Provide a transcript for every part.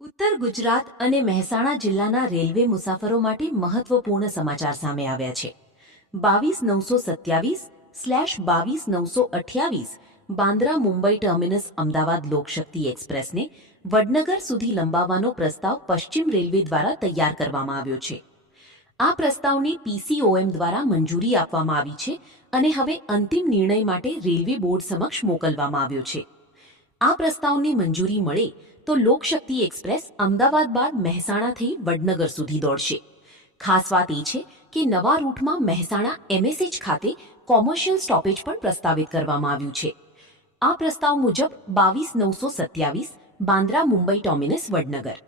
ઉત્તર ગુજરાત અને મહેસાણા જિલ્લાના રેલવે મુસાફરો માટે મહત્વપૂર્ણ સમાચાર સામે આવ્યા છે। 22,927/22,928 બાંદ્રા મુંબઈ ટર્મિનસ અમદાવાદ લોકશક્તિ એક્સપ્રેસને વડનગર સુધી લંબાવવાનો પ્રસ્તાવ પશ્ચિમ રેલવે દ્વારા તૈયાર કરવામાં આવ્યો છે। આ પ્રસ્તાવને પીસીઓએમ દ્વારા મંજૂરી આપવામાં આવી છે અને હવે અંતિમ નિર્ણય માટે રેલવે બોર્ડ સમક્ષ મોકલવામાં આવ્યો છે। આ પ્રસ્તાવને મંજૂરી મળે તો લોકશક્તિ એક્સપ્રેસ અમદાવાદ બાદ મહેસાણા થઈ વડનગર સુધી દોડશે। ખાસ વાત એ છે કે નવા રૂટમાં મહેસાણા એમએસએચ ખાતે કોમર્શિયલ સ્ટોપેજ પણ પ્રસ્તાવિત કરવામાં આવ્યું છે। આ પ્રસ્તાવ મુજબ 22,927 બાંદ્રા મુંબઈ ટર્મિનસ વડનગર,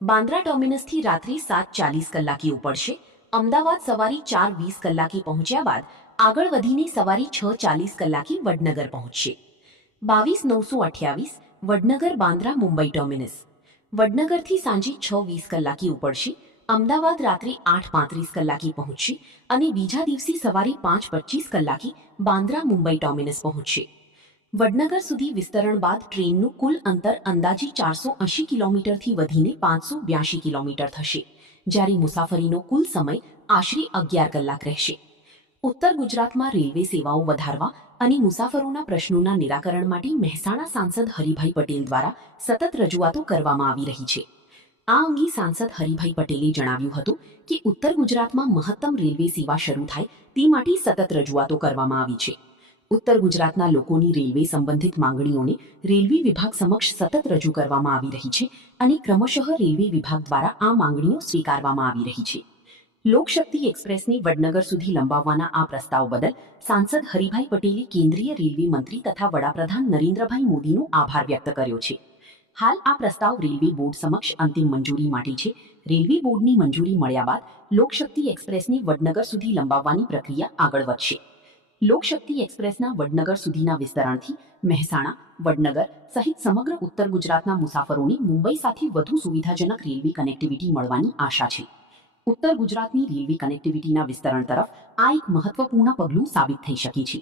બાંદ્રા ટર્મિનસથી રાત્રિ 7:40 કલાકે ઉપડશે। અમદાવાદ સવારી 4:20 કલાકે પહોંચ્યા બાદ આગળ વધીને સવારી 6:40 કલાકે વડનગર પહોંચશે। 22,928 વડનગર બાંદ્રા મુંબઈ ટર્મિનસ, વડનગરથી સાંજે 6:20 કલાકે ઉપડશે। અમદાવાદ રાત્રે 8:35 કલાકે પહોંચશે અને બીજા દિવસે સવારે 5:25 કલાકે બાંદ્રા મુંબઈ ટર્મિનસ પહોંચશે। વડનગર સુધી વિસ્તરણ બાદ ટ્રેનનું કુલ અંતર અંદાજે 480 કિલોમીટરથી વધીને 582 કિલોમીટર થશે, જ્યારે મુસાફરીનો કુલ સમય આશરે 11 કલાક રહેશે। ઉત્તર ગુજરાતમાં રેલવે સેવાઓ વધારવા અને મુસાફરોના પ્રશ્નોના નિરાકરણ માટે મહેસાણા સાંસદ હરિભાઈ પટેલ દ્વારા સતત રજૂઆતો કરવામાં આવી રહી છે। આ અંગે સાંસદ હરિભાઈ પટેલે જણાવ્યું હતું કે ઉત્તર ગુજરાતમાં મહત્તમ રેલવે સેવા શરૂ થાય તે માટે સતત રજૂઆતો કરવામાં આવી છે। ઉત્તર ગુજરાતના લોકોની રેલવે સંબંધિત માંગણીઓને રેલવે વિભાગ સમક્ષ સતત રજૂ કરવામાં આવી રહી છે અને ક્રમશઃ રેલવે વિભાગ દ્વારા આ માંગણીઓ સ્વીકારવામાં આવી રહી છે। લોકશક્તિ એક્સપ્રેસને વડનગર સુધી લંબાવવાના આ પ્રસ્તાવ બદલ સાંસદ હરિભાઈ પટેલે કેન્દ્રીય રેલવે મંત્રી તથા વડાપ્રધાન નરેન્દ્રભાઈ મોદીનો આભાર વ્યક્ત કર્યો છે। હાલ આ પ્રસ્તાવ રેલવે બોર્ડ સમક્ષ અંતિમ મંજૂરી માટે છે। રેલવે બોર્ડની મંજૂરી મળ્યા બાદ લોકશક્તિ એક્સપ્રેસને વડનગર સુધી લંબાવવાની પ્રક્રિયા આગળ વધશે। લોકશક્તિ એક્સપ્રેસના વડનગર સુધીના વિસ્તરણથી મહેસાણા, વડનગર સહિત સમગ્ર ઉત્તર ગુજરાતના મુસાફરોને મુંબઈ સાથે વધુ સુવિધાજનક રેલવે કનેક્ટિવિટી મળવાની આશા છે। ઉત્તર ગુજરાતની રેલવે કનેક્ટિવિટીના વિસ્તરણ તરફ આ એક મહત્વપૂર્ણ પગલું સાબિત થઈ શકે છે।